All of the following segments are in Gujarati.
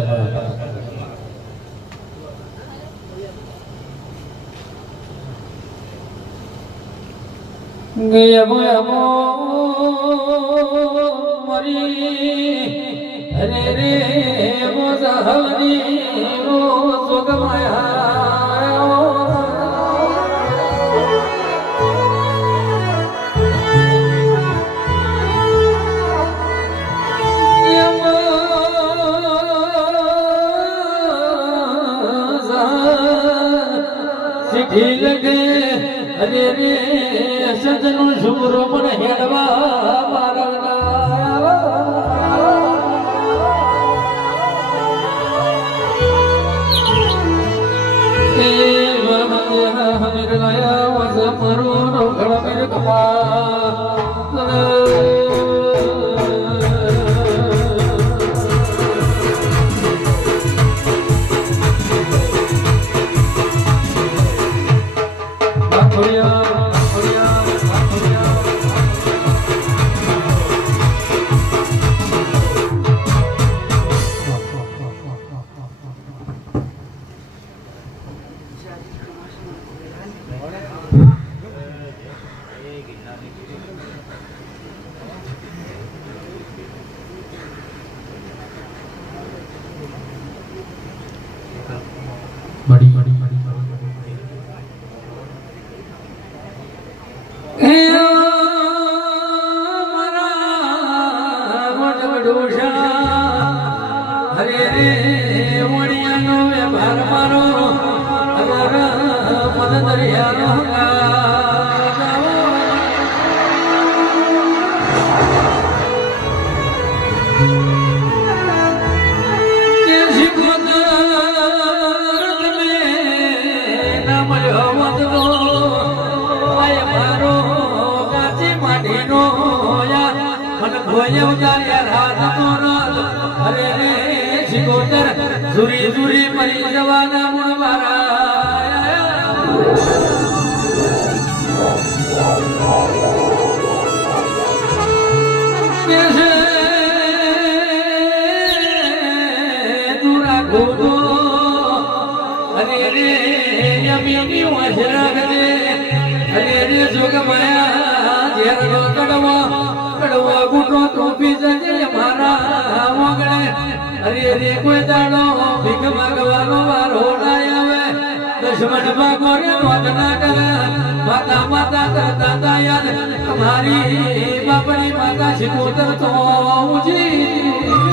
તમારો હતો ગયબો અબો મરી રે રે મો સહરી રો સુગમાયા સજનું શુભરો પણ હેડવા મારા હમીર લાયા વસ મરો રોકડ મેર કમા રાખોડિયા મળી મળી હે હરે મન દરિયાનો ભોયવ ચાલ્યા રાત મોરલ અરે રે શિકોતર ઝુરી ઝુરી મરી જવાના મુણ મારા તું તો અરે કડવો કડવો ગુટો અરે રે કોઈ દાડો ભીખ માગવાનો વારો ના આવે. દુશ્મન ભાગો રે નોંધ ના કરે. માતા માતા કરતા તા યાદ. અમારી બાપડી માતા શિકોતર તો ઊંચી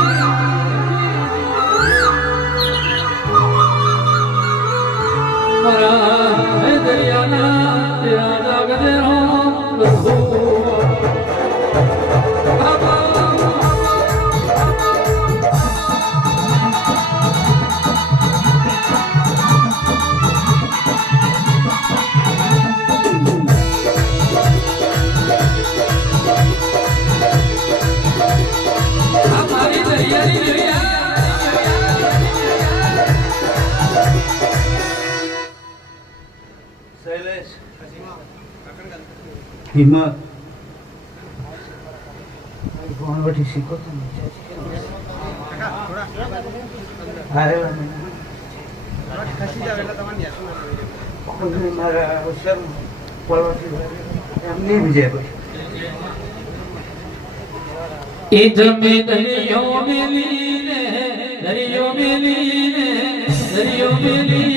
હિંમત કોણ શીખો તો મારા હોશિયાર પડવાથી એમ નહીં. વિજય પછી. એ તમે દરિયો મેલીને દરિયો મેલીને દરિયો મેલીને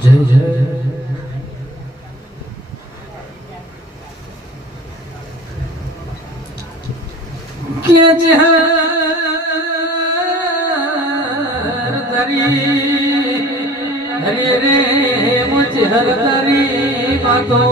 જય જય. કે જહર દરી હરે રે મુજ હર દરી માતો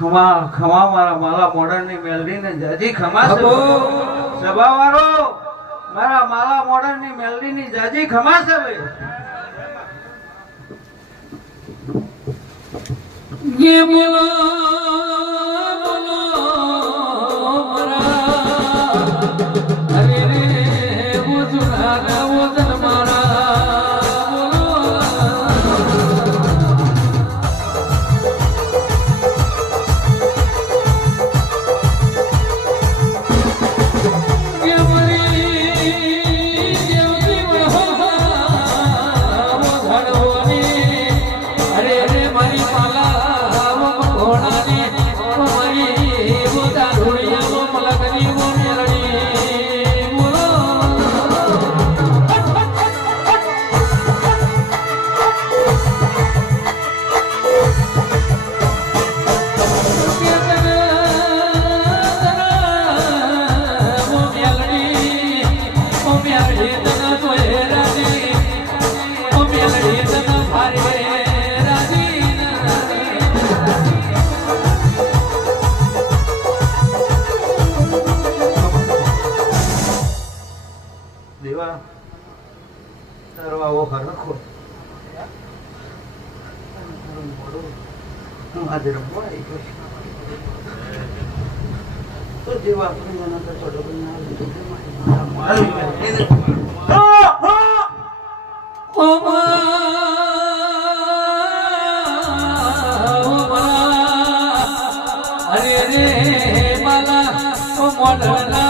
ખમા ખમા મારા માલા મોડર્નની મેલડી ને જાજી ખમા. સભાવાળો. મારા માલા મોડર્નની મેલડી ની જાજી ખમાશે ભાઈ. જે por ella no la tenía. મોઢના